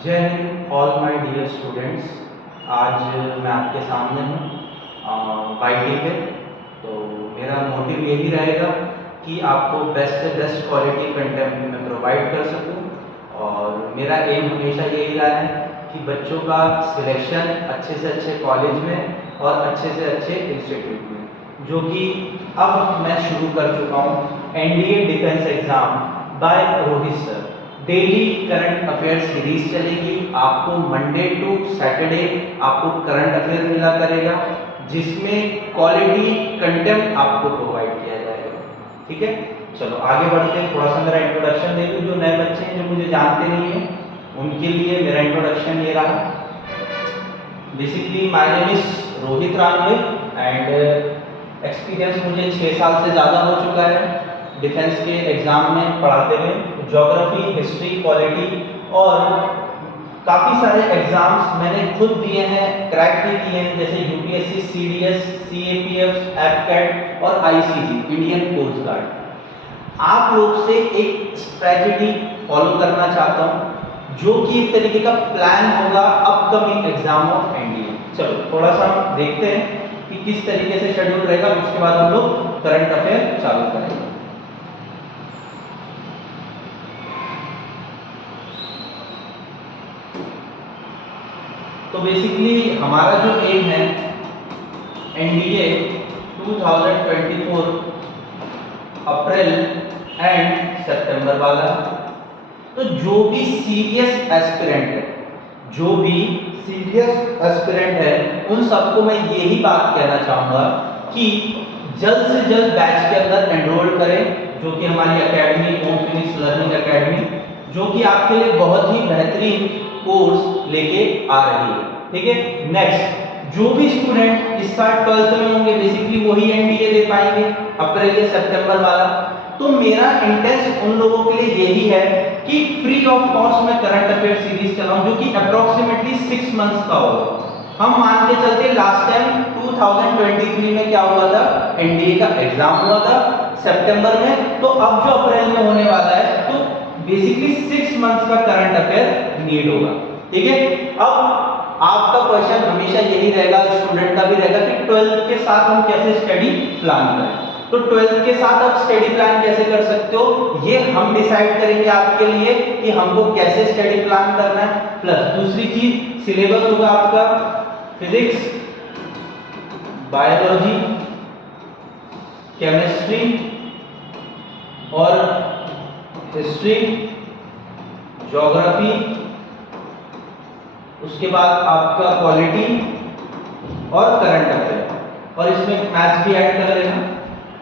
जय हिंद all my dear students. आज मैं आपके सामने हूँ वाईटी पे। तो मेरा मोटिव यही रहेगा कि आपको बेस्ट से बेस्ट क्वालिटी कंटेंट मैं प्रोवाइड कर सकूँ और मेरा एम हमेशा यही रहा है कि बच्चों का सिलेक्शन अच्छे से अच्छे कॉलेज में और अच्छे से अच्छे इंस्टीट्यूट में, जो कि अब मैं शुरू कर चुका हूँ NDA defence exam by Rohit sir. Daily current affair series चलेगी। आपको मंडे टू सैटरडे आपको करंट अफेयर मिला करेगा, जिसमें क्वालिटी कंटेंट आपको प्रोवाइड किया जाएगा। ठीक है, चलो आगे बढ़ते हैं। थोड़ा सा मेरा इंट्रोडक्शन दे दूं। जो नए बच्चे हैं जो मुझे जानते नहीं हैं उनके लिए मेरा इंट्रोडक्शन ये रहा। Basically my name is Rohit रानवे and experience मुझे 6 साल से ज़्यादा हो चुका है डिफेंस के एग्ज़ाम में पढ़ाते हुए। ज्योग्राफी, हिस्ट्री, पॉलिटी और काफ़ी सारे एग्ज़ाम्स मैंने खुद दिए हैं, क्रैक भी किए हैं, जैसे यूपीएससी, सीडीएस, सीएपीएफ, एफकैट और आईसीजी, इंडियन कोस्ट गार्ड। आप लोग से एक स्ट्रेटजी फॉलो करना चाहता हूँ जो कि एक तरीके का प्लान होगा अपकमिंग एग्जाम ऑफ एनडीए। चलो थोड़ा सा देखते हैं कि किस तरीके से शेड्यूल रहेगा, उसके बाद हम लोग करंट अफेयर चालू करेंगे। तो बेसिकली हमारा जो एम है एनडीए 2024 अप्रैल एंड सितंबर वाला। तो जो भी सीरियस एस्पिरेंट है, जो भी सीरियस एस्पिरेंट है, उन सबको मैं यही बात कहना चाहूँगा कि जल्द से जल्द बैच के अंदर एनरोल करें, जो कि हमारी academy home Phoenix learning academy, जो कि आपके लिए बहुत ही बेहतरीन कोर्स लेके आ रही है। ठीक है, नेक्स्ट जो भी स्टूडेंट इस साल 12th में होंगे बेसिकली वही एनडीए दे पाएंगे अप्रैल या सितंबर वाला। तो मेरा इंटेंस उन लोगों के लिए यही है कि फ्री ऑफ कॉस्ट में करंट अफेयर सीरीज चलाऊं, जो कि अप्रोक्सीमेटली 6 मंथ्स का होगा। हम मान के चलते लास्ट टाइम 2023 में क्या हुआ था, एनडीए का एग्जाम हुआ था सितंबर में। तो अब जो अप्रैल में होने वाला है, तो बेसिकली 6 मंथ्स का करंट अफेयर नीड होगा। ठीक है, अब आपका क्वेश्चन हमेशा यही रहेगा, स्टूडेंट का भी रहेगा कि 12th के साथ हम कैसे स्टडी प्लान करें। तो 12th के साथ आप स्टडी प्लान कैसे कर सकते हो, ये हम डिसाइड करेंगे आपके लिए कि हमको कैसे स्टडी प्लान करना है। प्लस दूसरी चीज सिलेबस होगा आपका फिजिक्स, बायोलॉजी, केमिस्ट्री और हिस्ट्री, ज्योग्राफी, उसके बाद आपका पॉलिटी और करंट अफेयर, और इसमें मैथ्स भी ऐड कर लेना।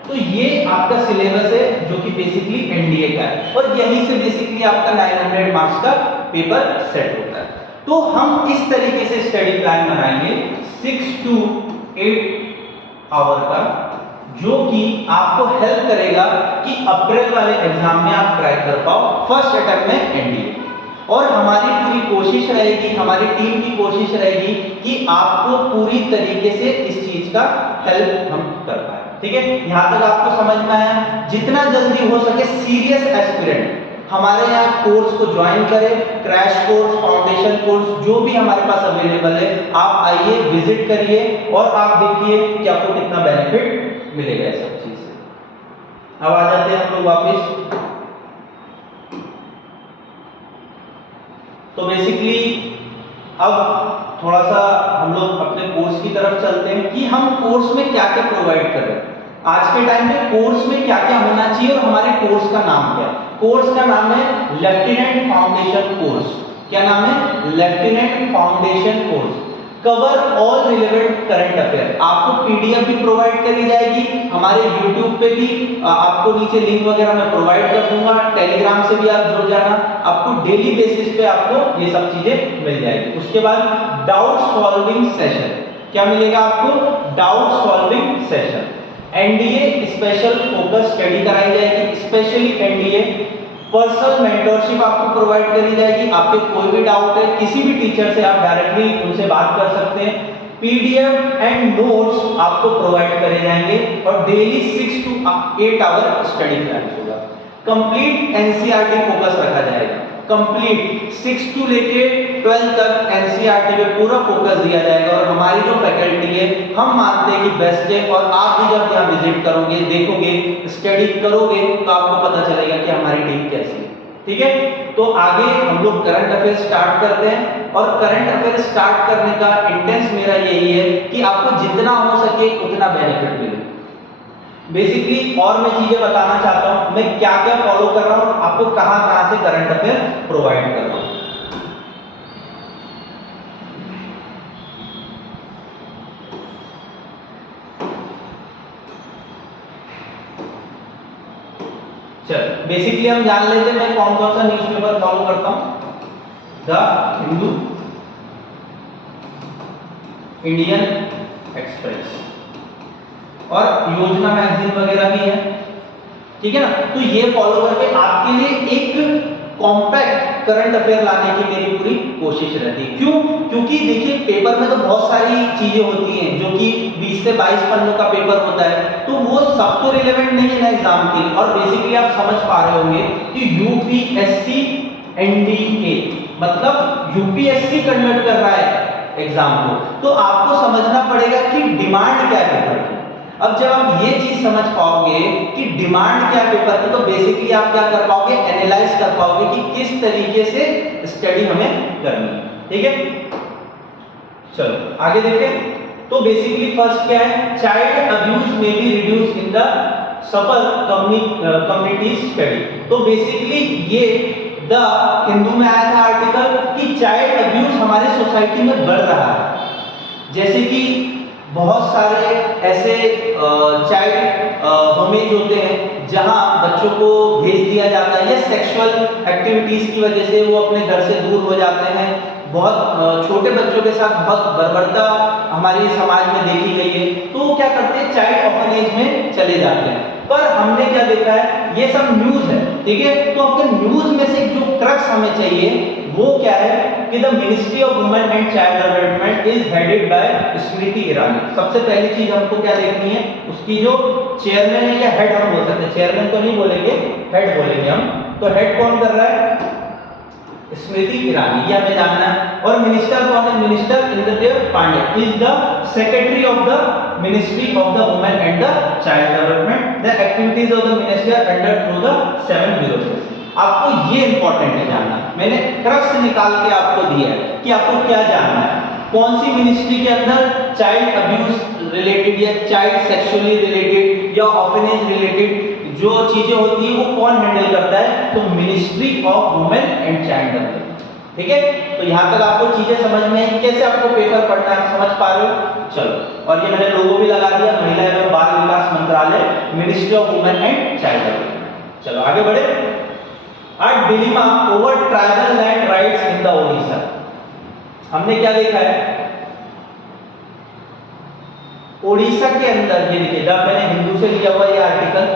तो ये आपका सिलेबस है जो कि बेसिकली एनडीए का है, और यहीं से बेसिकली आपका 900 मार्क्स का पेपर सेट होता है। तो हम इस तरीके से स्टडी प्लान बनाएंगे 6 to 8 आवर का, जो कि आपको हेल्प करेगा कि अप्रैल वाले एग्जाम में आप क्रैक कर पाओ फर्स्ट अटेम्प्ट में एनडीए। और हमारी पूरी कोशिश रहेगी, हमारी टीम की कोशिश रहेगी कि आपको पूरी तरीके से इस चीज का हेल्प हम कर पाए। ठीक है, यहां तक आपको समझ में आया। जितना जल्दी हो सके सीरियस एस्पिरेंट हमारे यहाँ कोर्स को ज्वाइन करें, क्रैश कोर्स, फाउंडेशन कोर्स, जो भी हमारे पास अवेलेबल है, आप आइए, विजिट करिए और आप देखिए कि आपको कितना बेनिफिट मिलेगा इस सब चीज से। अब आ जाते हैं हम लोग वापस। तो बेसिकली अब थोड़ा सा हम लोग अपने कोर्स की तरफ चलते हैं कि हम कोर्स में क्या क्या प्रोवाइड कर रहे हैं। आज के टाइम में कोर्स में क्या क्या होना चाहिए और हमारे कोर्स का नाम क्या है। कोर्स का नाम है लेफ्टिनेंट फाउंडेशन कोर्स। क्या नाम है? Lieutenant foundation course. Cover all relevant current affair. आपको पीडीएफ भी प्रोवाइड करी जाएगी, हमारे यूट्यूब पे भी आपको नीचे लिंक वगैरह मैं प्रोवाइड कर दूंगा, टेलीग्राम से भी आप जुड़ जाना। आपको डेली बेसिस पे आपको ये सब चीजें मिल जाएगी। उसके बाद डाउट सॉल्विंग सेशन। क्या मिलेगा आपको? Doubt solving session. NDA special focus study कराई जाएगी, स्पेशली एनडीए। पर्सनल मेंटरशिप आपको प्रोवाइड करी जाएगी। आपके कोई भी डाउट है, किसी भी टीचर से आप डायरेक्टली उनसे बात कर सकते हैं। पीडीएफ एंड नोट्स आपको प्रोवाइड करे जाएंगे और daily 6 to 8 hour study plan होगा। कंप्लीट एनसीईआरटी फोकस रखा जाएगा। कंप्लीट 6 टू लेके 12 तक एनसीईआरटी पे पूरा फोकस दिया जाएगा और हमारी जो फैकल्टी है हम मानते हैं कि बेस्ट है और आप भी जब यहाँ विजिट करोगे, देखोगे, स्टडी करोगे तो आपको पता चलेगा कि हमारी टीम कैसी है। ठीक है, तो आगे हम लोग करंट अफेयर स्टार्ट करते हैं और करंट अफेयर स्टार्ट करने का इंटेंस मेरा यही है कि आपको जितना हो सके उतना बेनिफिट मिले। बेसिकली और मैं चीजें बताना चाहता हूं, मैं क्या क्या फॉलो कर रहा हूं, आपको कहां कहां से करंट अफेयर प्रोवाइड कर रहा हूं। चल बेसिकली हम जान लेते हैं मैं कौन कौन सा न्यूज़पेपर फॉलो करता हूं। द हिंदू, इंडियन एक्सप्रेस और योजना मैगजीन वगैरह भी है। ठीक है ना, तो ये फॉलो करके आपके लिए एक कॉम्पैक्ट करंट अफेयर लाने की मेरी पूरी कोशिश रहती है। क्यों? क्योंकि देखिए पेपर में तो बहुत सारी चीजें होती हैं जो कि 20 से 22 पन्नों का पेपर होता है, तो वो सब तो रिलेवेंट नहीं है ना एग्जाम के लिए। और बेसिकली आप समझ पा रहे होंगे कि यूपीएससी एनडीए मतलब यूपीएससी कंडक्ट कर रहा है एग्जाम को, तो आपको समझना पड़ेगा कि डिमांड क्या है पेपर की। अब जब आप ये चीज समझ पाओगे कि डिमांड क्या पेपर की, तो बेसिकली आप क्या कर पाओगे, एनालाइज कर पाओगे कि किस तरीके से स्टडी हमें करनी है। ठीक है, चलो आगे देखें। तो बेसिकली फर्स्ट क्या है, child abuse may be reduce in the suffer community study. तो बेसिकली ये द हिंदू में आया था आर्टिकल कि चाइल्ड अब्यूज हमारे सोसाइटी में बढ़ रहा है। जैसे कि बहुत सारे ऐसे चाइल्ड होमेज होते हैं जहां बच्चों को भेज दिया जाता है या सेक्सुअल एक्टिविटीज की वजह से वो अपने घर से दूर हो जाते हैं। बहुत छोटे बच्चों के साथ बहुत बर्बरता हमारे समाज में देखी गई है, तो वो क्या करते हैं, चाइल्ड ऑर्फनेज में चले जाते हैं। पर हमने क्या देखा है, ये सब न्यूज है। ठीक है, तो आपके न्यूज में से जो क्रक्स हमें चाहिए वो क्या है कि the ministry of women and child development is headed by Smriti Irani. सबसे पहली चीज हमको क्या देखनी है, उसकी जो चेयरमैन है या हेड हम बोल सकते हैं, चेयरमैन तो नहीं बोलेंगे, हेड बोलेंगे हम। तो हेड कौन कर रहा है, स्मृति ईरानी, ये हमें जानना है। और मिनिस्टर कौन है, minister Indradev Pandey is the secretary of the ministry of the women and the child development. The activities of the minister under through the 7 bureaus. आपको ये इंपॉर्टेंट है जानना, मैंने क्रक्स निकाल के आपको दिया है कि आपको क्या जानना है, कौन सी मिनिस्ट्री के अंदर चाइल्ड अब्यूज रिलेटेड या चाइल्ड सेक्सुअली रिलेटेड या ऑर्फनेज रिलेटेड जो चीजें होती है वो कौन हैंडल करता है, तो ministry of women and child development. ठीक है, तो यहां तक आपको चीजें समझ में आई, कैसे आपको पेपर पढ़ना है, समझ पा रहे हो। चलो, और ये मैंने लोगो भी लगा दिया, महिला एवं बाल विकास मंत्रालय, ministry of women and child development. चलो आगे बढ़े। A dilemma over tribal land rights in the Odisha। हमने क्या देखा है, ओडिशा के अंदर ये देखिए, जब मैंने हिंदू से लिया हुआ ये आर्टिकल,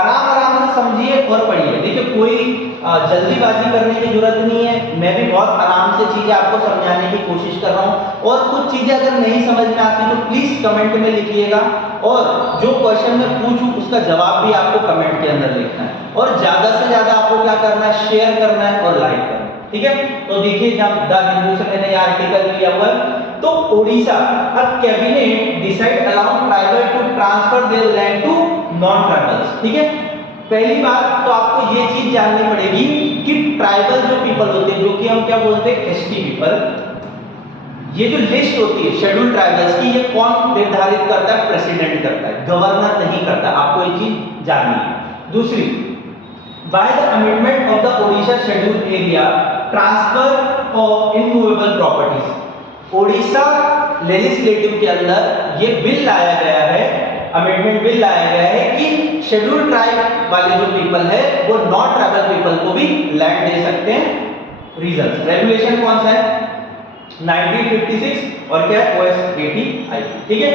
आराम आराम से समझिए और पढ़िए। देखिए कोई जल्दीबाजी करने की जरूरत नहीं है, मैं भी बहुत आराम से चीजें आपको समझाने की कोशिश कर रहा हूं। और कुछ चीजें अगर नहीं समझ में आती तो प्लीज कमेंट में लिखिएगा, और जो क्वेश्चन मैं पूछूं उसका जवाब भी आपको कमेंट के अंदर लिखना है। और ज्यादा से ज्यादा आपको क्या करना है, शेयर करना है और लाइक करना है। ठीक है, तो देखिए जब द हिंदू से मैंने ये आर्टिकल लिया हुआ है, तो Odisha cabinet decide allow tribal to transfer their land to non tribals. ठीक है, पहली बात तो आपको ये चीज जाननी पड़ेगी कि ट्राइबल जो पीपल होते हैं, जो कि हम क्या बोलते हैं, एसटी पीपल, ये जो लिस्ट होती है शेड्यूल ट्राइबल्स की, ये कौन निर्धारित करता है, प्रेसिडेंट करता है, गवर्नर नहीं करता। आपको ये चीज जाननी है। दूसरी, by the amendment of the Odisha schedule area transfer of immovable properties, Odisha legislative के अंदर ये बिल लाया गया है, अमेंडमेंट बिल लाया गया है कि शेड्यूल ट्राइब वाले जो पीपल है वो नॉन ट्राइबल पीपल को भी लैंड दे सकते हैं। रीजन, रेगुलेशन कौन सा है, 1956 और क्या है, OS 80 आई। ठीक है,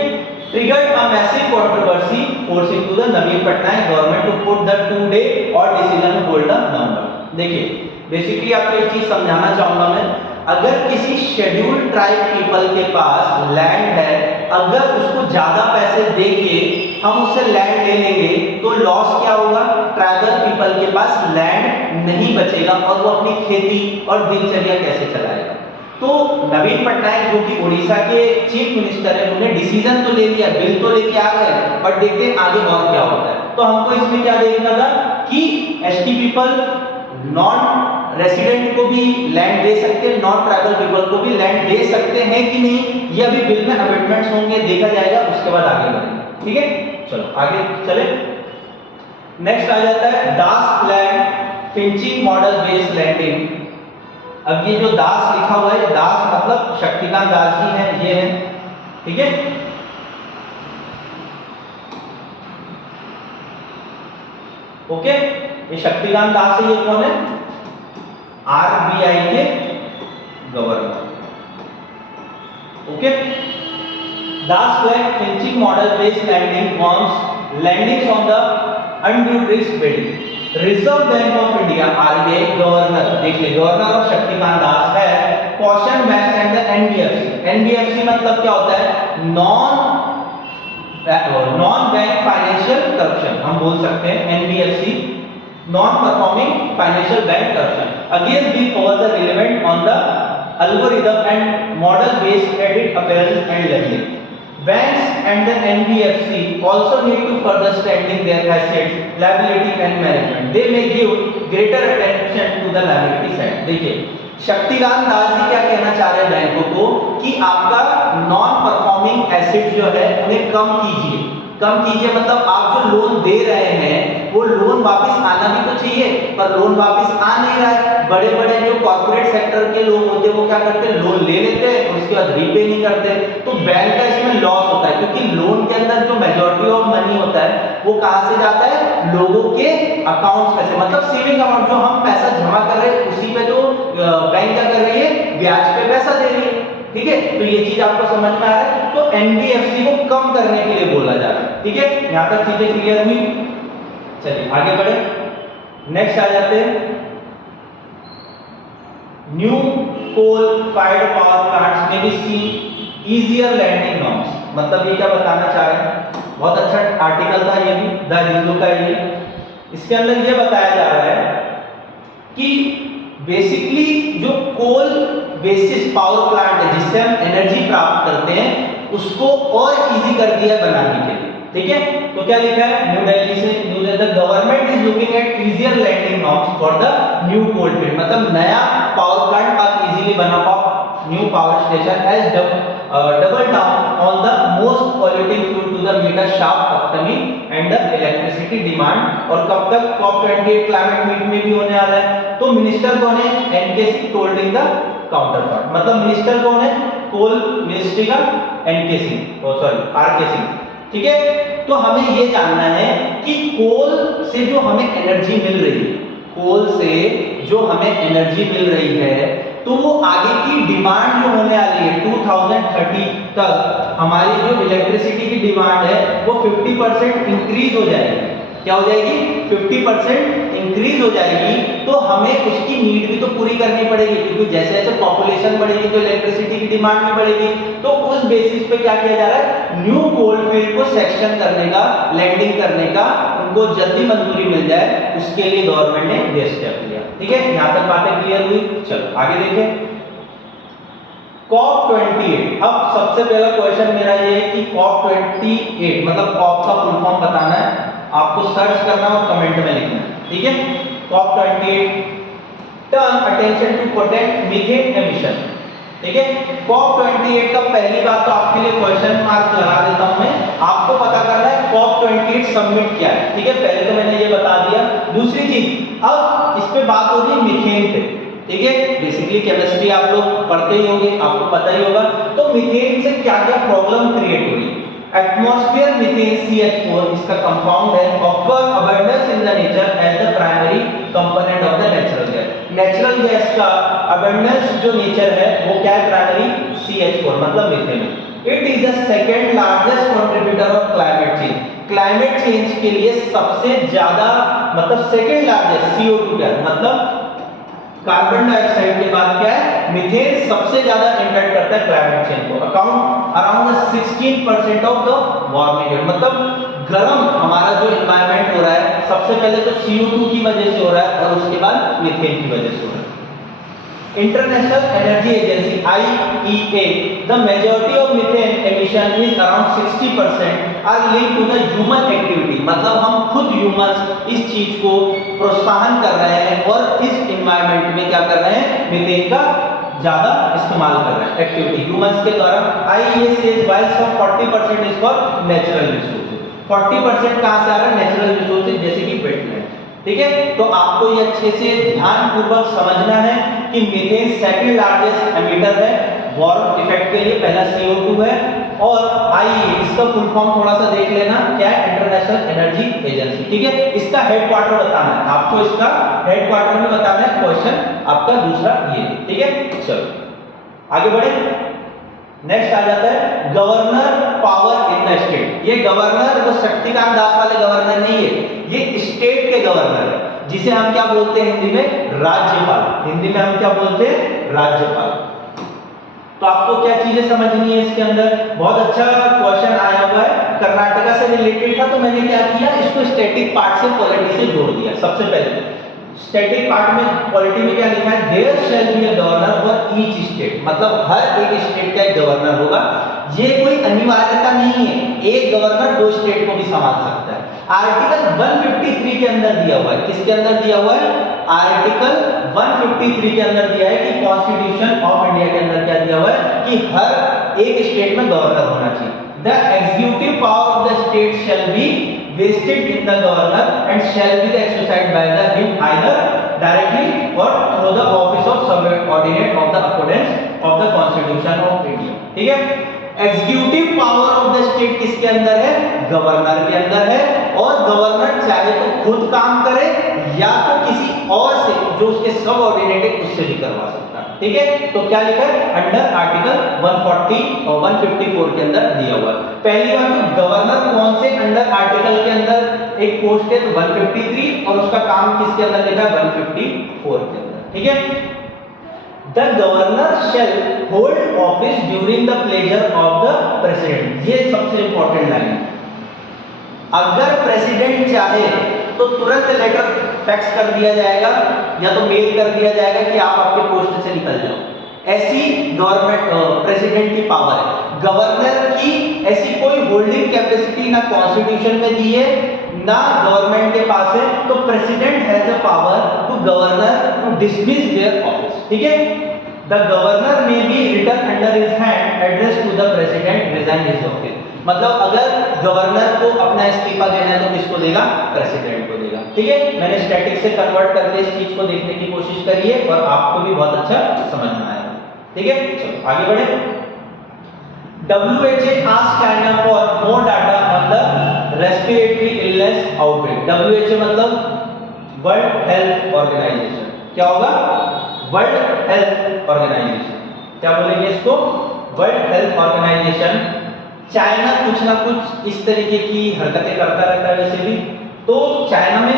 triggered a massive controversy forcing to the Naveen Patnaik government to put the 2-day और decision to hold the November। देखिए बेसिकली आपको एक चीज समझाना चाहूंगा मैं, अगर किसी शेड्यूल ट्राइब पीपल के पास लैंड है, अगर उसको ज्यादा पैसे देके हम उससे लैंड ले लेंगे तो लॉस क्या होगा, ट्राइबल पीपल के पास लैंड नहीं बचेगा और वो अपनी खेती और दिनचर्या कैसे चलाएगा। तो नवीन पटनायक जो कि उड़ीसा के चीफ मिनिस्टर है, उन्होंने डिसीजन तो ले लिया, बिल तो लेके आ गए, बट देखते हैं आगे और क्या होता है। तो हमको इसमें क्या देखना था कि एसटी पीपल नॉन रेसिडेंट को भी लैंड दे सकते हैं, नॉन ट्राइबल पीपल को भी लैंड दे सकते हैं कि नहीं, ये अभी बिल में अमेंडमेंट्स होंगे, देखा जाएगा, उसके बाद आगे बढ़ेंगे। ठीक है, चलो आगे चले। नेक्स्ट आ जाता है दास लैंड फिंचिंग मॉडल बेस्ड लैंडिंग। अब ये जो दास लिखा हुआ है, दास मतलब शक्तिकांत दास जी हैं, ये है, ठीक है। ओके, ये शक्तिकांत दास है, ये कौन है? आरबीआई के गवर्नर। ओके, दास लैंड फिंचिंग model based lending forms lendings on the undue risk building. Reserve Bank of India RBI governor, देखिए गवर्नर ऑफ शक्तिकांत दास है, caution bank and the NBFC. NBFC मतलब क्या होता है? नॉन बैंक फाइनेंशियल करप्शन, हम बोल सकते हैं NBFC, non performing financial bank corruption against the over the relevant on the algorithm and model based credit appraisal and lending. Banks and the NBFC also need to further strengthen their assets, liability and management. They may give greater attention to the liability side. देखिए शक्तिकांत दास जी क्या कहना चाह रहे हैं बैंकों को कि आपका नॉन परफॉर्मिंग एसेट जो है उन्हें कम कीजिए। कम कीजिए मतलब आप जो लोन दे रहे हैं वो लोन वापस आना भी तो चाहिए, पर लोन वापस आ नहीं रहा है। बड़े बड़े जो कॉर्पोरेट सेक्टर के लोग होते हैं वो क्या करते हैं, लोन ले लेते हैं और उसके बाद रीपे नहीं करते, तो बैंक का इसमें लॉस होता है, क्योंकि लोन के अंदर जो मेजॉरिटी ऑफ मनी होता है वो कहां से जाता है? लोगों के अकाउंट्स में से, मतलब सेविंग अकाउंट, जो हम पैसा जमा कर रहे हैं उसी पे तो बैंक क्या कर रही है, ब्याज पे पैसा दे रही है। ठीक है, तो ये चीज आपको समझ में आ रहा है। तो एनबीएफसी को कम करने के लिए बोला जा रहा है। ठीक है, यहां तक चीजें क्लियर हुई। चलिए आगे बढ़े, नेक्स्ट आ जाते हैं new coal fired power plants में B C easier landing norms. मतलब ये क्या बताना चाह रहे हैं, बहुत अच्छा आर्टिकल था ये भी, द हिंदू का ये। इसके अंदर ये बताया जा रहा है कि बेसिकली जो कोल बेसिस पावर प्लांट है जिससे हम एनर्जी प्राप्त करते हैं उसको और इजी कर दिया है बनाने के लिए। ठीक है, तो क्या लिखा है न्यू दिल्ली से, news the government is looking at easier landing norms for the new coal field. मतलब नया पावर प्लांट आप इजीली बना पाओ, new power station as double down on the most polluting fuel to the meet a sharp upcoming and the electricity demand. और कब तक? COP28 climate meet में भी होने वाला है। तो मिनिस्टर कौन है? एनकेसी टोल्डिंग द काउंटर पार्ट। मतलब मिनिस्टर कौन है? कोल मिनिस्ट्री का एनकेसी, सॉरी आरकेसी। ठीक है, तो हमें ये जानना है कि कोल से जो हमें एनर्जी मिल रही है, कोल से जो हमें एनर्जी मिल रही है, तो वो आगे की डिमांड जो होने वाली है 2030 तक हमारी जो इलेक्ट्रिसिटी की डिमांड है वो 50% इंक्रीज हो जाएगी। क्या हो जाएगी? 50% इंक्रीज हो जाएगी। तो हमें उसकी नीड भी तो पूरी करनी पड़ेगी, क्योंकि जैसे जैसे पॉपुलेशन बढ़ेगी तो इलेक्ट्रिसिटी की डिमांड भी बढ़ेगी। तो उस बेसिस पे क्या किया जा रहा है, न्यू कोल फील्ड को सेक्शन करने का, लैंडिंग करने का, उनको जल्दी मंजूरी मिल जाए, उसके लिए गवर्नमेंट ने ये स्टेप लिया। ठीक है, यहां तक बातें क्लियर हुई। चलो आगे देखें COP28। अब सबसे पहला क्वेश्चन मेरा ये है कि COP28 मतलब COP का फुल फॉर्म बताना है, आपको सर्च करना और कमेंट में लिखना है। ठीक है, COP28 turn attention to protect methane emission. ठीक है, COP28 का पहली बात तो आपके लिए क्वेश्चन मार्क लगा देता हूं मैं, आपको पता करना है COP28 समिट क्या है। ठीक है, पहले तो मैंने ये बता दिया। दूसरी चीज, अब इस पे बात हो रही है मीथेन पे। ठीक है, बेसिकली केमिस्ट्री आप लोग पढ़ते ही होंगे, आपको पता ही होगा। तो मीथेन से क्या क्या प्रॉब्लम क्रिएट हो रही है। एटमॉस्फेयर मीथेन CH4 इसका कंपाउंड है, occur abundance in the nature as the primary component of the natural gas. Natural gas का अबंडेंस जो नेचर है वो क्या है? प्राइमरी CH4 मतलब methane. It is the second largest contributor of climate change. Climate change के लिए सबसे ज्यादा मतलब सेकंड लार्जेस्ट CO2 गैस, मतलब कार्बन डाइऑक्साइड के बाद क्या है? मीथेन सबसे ज्यादा इंपैक्ट करता है क्लाइमेट चेंज को। Account around 16% of the warming, मतलब गर्म हमारा जो एनवायरनमेंट हो रहा है सबसे पहले तो CO2 की वजह से हो रहा है और उसके बाद मीथेन की वजह से हो रहा है। International Energy Agency IEA, the majority of methane emission is around 60% are linked to the human activity, मतलब हम खुद ह्यूमंस इस चीज को प्रोत्साहन कर रहे हैं और इस एनवायरनमेंट में क्या कर रहे हैं, मीथेन का ज्यादा इस्तेमाल कर रहे हैं, एक्टिविटी ह्यूमंस के द्वारा। IEA says while some 40% is for natural resources, 40% कहां से आ रहा है, नेचुरल रिसोर्सेज जैसे कि वेटलैंड, ठीक है। तो आपको ये अच्छे से ध्यान पूर्वक समझना है कि मीथेन सेकंड लार्जेस्ट एमिटर है वार्म इफेक्ट के लिए, पहला CO2 है। और आइए इसका फुल फॉर्म थोड़ा सा देख लेना, क्या है, इंटरनेशनल एनर्जी एजेंसी, ठीक है। इसका हेडक्वार्टर बताना है आपको, इसका हेडक्वार्टर में बताना है, क्वेश्चन आपका दूसरा ये, ठीक है। चलो आगे बढ़े, नेक्स्ट आ जाता है governor power in the state. ये गवर्नर वो शक्तिकांत दास वाले गवर्नर नहीं है, ये स्टेट के गवर्नर है, जिसे हम क्या बोलते हैं हिंदी में, राज्यपाल। हिंदी में हम क्या बोलते हैं, राज्यपाल। तो आपको क्या चीजें समझनी है इसके अंदर, बहुत अच्छा क्वेश्चन आया हुआ है, कर्नाटका से रिलेटेड था, तो मैंने क्या किया, इसको स्टैटिक पार्ट से पॉलिटी से जोड़ दिया। सबसे पहले स्टैटिक पार्ट में पॉलिटी में क्या लिखा है, there shall be a governor for each state, मतलब हर एक स्टेट का एक गवर्नर होगा। ये कोई अनिवार्यता नहीं है, एक गवर्नर दो स्टेट को भी संभाल सकता है। आर्टिकल 153 के अंदर दिया हुआ है, किसके अंदर दिया हुआ है, आर्टिकल 153 के अंदर दिया है कि कॉन्स्टिट्यूशन ऑफ इंडिया के अंदर क्या दिया हुआ है कि हर एक स्टेट में गवर्नर होना चाहिए। The executive power of the state shall be vested in the governor and shall be exercised by him either directly or through the office of subordinate of the accordance of the constitution of India, ठीक है। Executive power of the state किसके अंदर है, governor के अंदर है, और governor चाहे तो खुद काम करे या तो किसी और से जो उसके सबऑर्डिनेट है उससे भी करवा सकता है, ठीक है। तो क्या लिखा है, अंडर आर्टिकल 140 और 154 के अंदर दिया हुआ है। पहली बात तो गवर्नर कौन से अंडर आर्टिकल के अंदर एक पोस्ट है, तो 153, और उसका काम किसके अंदर लिखा है, 154 के अंदर, ठीक है। The governor shall hold office during the pleasure of the president, ये सबसे इंपॉर्टेंट लाइन है। अगर प्रेसिडेंट चाहे तो तुरंत लेटर फैक्स कर दिया जाएगा या तो मेल कर दिया जाएगा कि आप आपके पोस्ट से निकल जाओ, ऐसी गवर्नमेंट प्रेसिडेंट की पावर है। गवर्नर की ऐसी कोई होल्डिंग कैपेसिटी ना कॉन्स्टिट्यूशन में दी है ना गवर्नमेंट के पास है, तो president has a power to governor to dismiss their office, ठीक है। The governor may be written under his hand address to the president resign his office, मतलब अगर गवर्नर को अपना इस्तीफा देना है तो किसको देगा, प्रेसिडेंट को देगा, ठीक है। मैंने स्टैटिक से कन्वर्ट करके इस चीज को देखने की कोशिश करी है और आपको भी बहुत अच्छा समझ में आएगा, ठीक है। चलो आगे बढ़े। WHO asked China for more data on the respiratory illness outbreak। WHO मतलब वर्ल्ड हेल्थ ऑर्गेनाइजेशन, क्या होगा, वर्ल्ड हेल्थ ऑर्गेनाइजेशन, क्या बोलेंगे इसको, वर्ल्ड हेल्थ ऑर्गेनाइजेशन। चाइना कुछ ना कुछ इस तरीके की हरकतें करता रहता है वैसे भी, तो चाइना में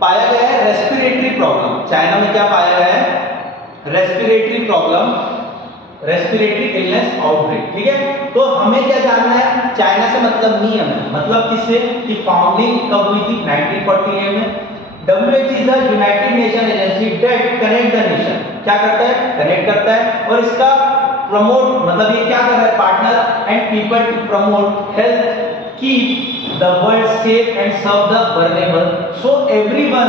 पाया गया है रेस्पिरेटरी प्रॉब्लम। चाइना में क्या पाया गया है, respiratory problem, respiratory illness outbreak, ठीक है। तो हमें क्या जानना है, चाइना से मतलब नहीं है हमें, मतलब किससे, कि फाउंडिंग कब हुई थी, 1948 में। WHO is the United nation agency that connect the nation, क्या करता है, कनेक्ट करता है, और इसका प्रमोट मतलब ये क्या कर रहा है, partner and people to promote health, keep the world safe and serve the vulnerable so everyone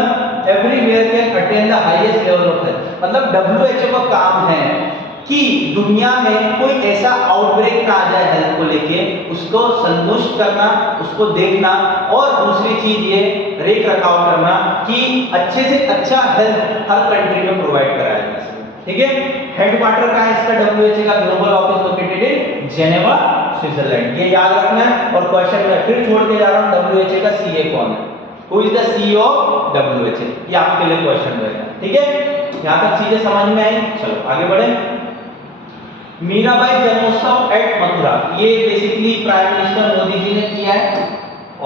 everywhere can attain the highest level of health. मतलब WHO का काम है कि दुनिया में कोई ऐसा आउटब्रेक ना आ जाए हेल्थ को लेके, उसको संतुष्ट करना, उसको देखना, और दूसरी चीज ये रेख रखाव करना कि अच्छे से अच्छा हेल्थ हर कंट्री में प्रोवाइड कराया जा सके, ठीक है। हेडक्वार्टर का है इसका WHO का, global office located in Geneva Switzerland, ये याद रखना है। और क्वेश्चन में फिर छोड़ के जा रहा हूं, WHO का सीए कौन है, who is the CEO of WHO, ये आपके लिए क्वेश्चन रहेगा, ठीक है। यहां तक चीजें समझ में आई, चलो आगे बढ़े। मीराबाई जन्मोत्सव एट मथुरा, ये basically prime minister Modi ji ने किया है,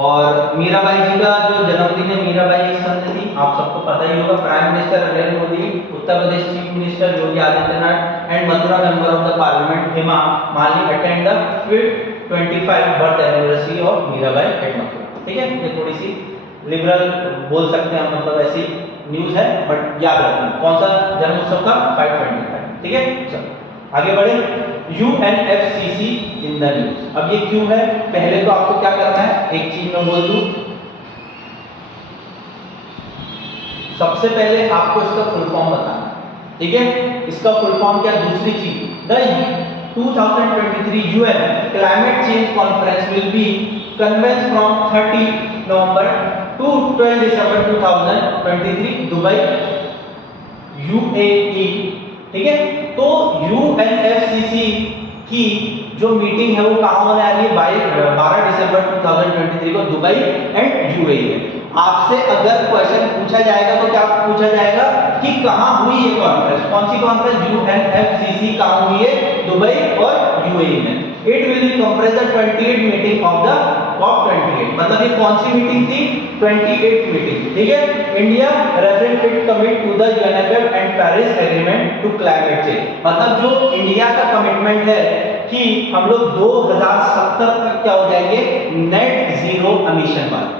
और मीराबाई जी का जो जन्मदिन है, मीराबाई एक संत थी, आप सबको पता ही होगा। Prime minister Narendra Modi, Uttar Pradesh chief minister Yogi Adityanath and Mathura member of the parliament Hema Malini attend the 25th birth anniversary of Mirabai at Mathura, ठीक है। ये थोड़ी सी लिबरल बोल सकते हैं, मतलब ऐसी न्यूज है, बट याद रखना कौन सा जन्म उत्सव का 525, ठीक है। चलो आगे बढ़े। UNFCCC in the news. अब ये क्यों है, पहले तो आपको क्या करना है, एक चीज मैं बोल दूं, सबसे पहले आपको इसका फुल फॉर्म बताना, ठीक है। इसका फुल फॉर्म क्या, दूसरी चीज, the 2023 UN climate change conference will be convenes from 30 November to 12 December 2023 Dubai UAE, ठीक है। तो UNFCCC की जो मीटिंग है वो कहाँ होने वाली है, 12 दिसंबर 2023 को दुबई एंड UAE में। आपसे अगर क्वेश्चन पूछा जाएगा तो क्या पूछा जाएगा कि कहाँ हुई ये कॉन्फ्रेंस, कौन सी कॉन्फ्रेंस, UNFCCC कहाँ हुई है, दुबई और UAE में। It will be compress the 28 meeting of the COP28, मतलब ये कौन सी मीटिंग थी, 28th मीटिंग, ठीक है। इंडिया रेफरेंटेड commit to the UNFCCC and Paris agreement to climate change, मतलब जो इंडिया का कमिटमेंट है कि हम लोग 2070 तक क्या हो जाएंगे, नेट जीरो एमिशन वाले।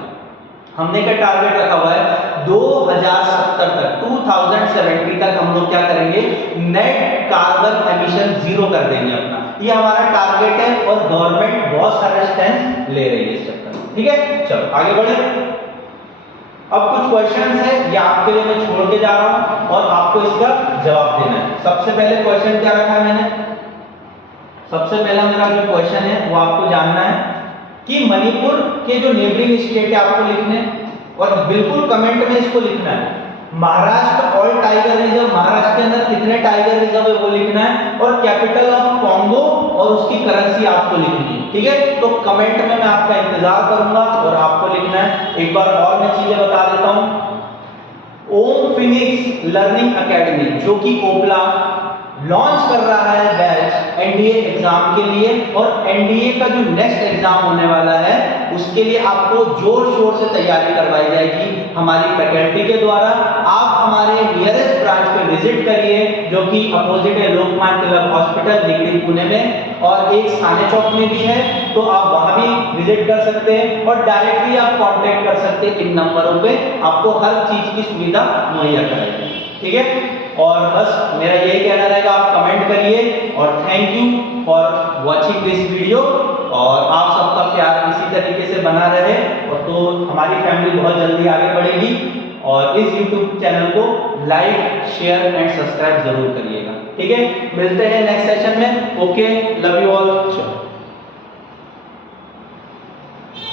हमने क्या टारगेट रखा हुआ है, 2070 तक 2070 तक हम लोग क्या करेंगे, नेट कार्बन एमिशन जीरो कर देंगे अपना, ये हमारा टारगेट है और गवर्नमेंट बहुत सारे स्टेप्स ले रही है इस चक्कर में, ठीक है। चलो आगे बढ़े। अब कुछ क्वेश्चंस है, ये आपके लिए मैं छोड़ के जा रहा हूं और आपको इसका जवाब देना है। सबसे पहले क्वेश्चन क्या रखा है मैंने, सबसे पहला मेरा जो क्वेश्चन है वो आपको जानना है कि मणिपुर के जो नेबरिंग स्टेट है आपको लिखने, और बिल्कुल कमेंट में इसको लिखना है, Maharashtra all tiger reserve, Maharashtra के अंदर कितने टाइगर रिजर्व है वो लिखना है, और कैपिटल ऑफ कॉन्गो और उसकी करेंसी आपको लिखनी है, ठीक है। तो कमेंट में मैं आपका इंतजार करूंगा और आपको लिखना है। एक बार और मैं चीजें बता देता हूं, ओम फिनिक्स लर्निंग एकेडमी जो कि ओपला लॉन्च कर रहा है बैच एनडीए एग्जाम के लिए, और एनडीए का जो नेक्स्ट एग्जाम होने वाला है उसके लिए आपको जोर शोर से तैयारी करवाई जाएगी हमारी फैकल्टी के द्वारा। आप हमारे नियरेस्ट ब्रांच पे विजिट करिए जो कि अपोजिट है लोकमान्य तिलक हॉस्पिटल दिल्ली पुणे में, और एक साने चौक में भी है, तो आप वहां भी विजिट कर सकते हैं और डायरेक्टली आप कांटेक्ट कर सकते हैं, इन नंबरों पे आपको हर चीज की सुविधा मुहैया कराएगी, ठीक है। और बस मेरा यही कहना रहेगा, आप कमेंट करिए, और thank you for watching this video, और आप सबका प्यार इसी तरीके से बना रहे, और तो हमारी फैमिली बहुत जल्दी आगे बढ़ेगी। और इस YouTube चैनल को लाइक शेयर एंड सब्सक्राइब जरूर करिएगा, ठीक है। मिलते हैं नेक्स्ट सेशन में, ओके, लव यू ऑल।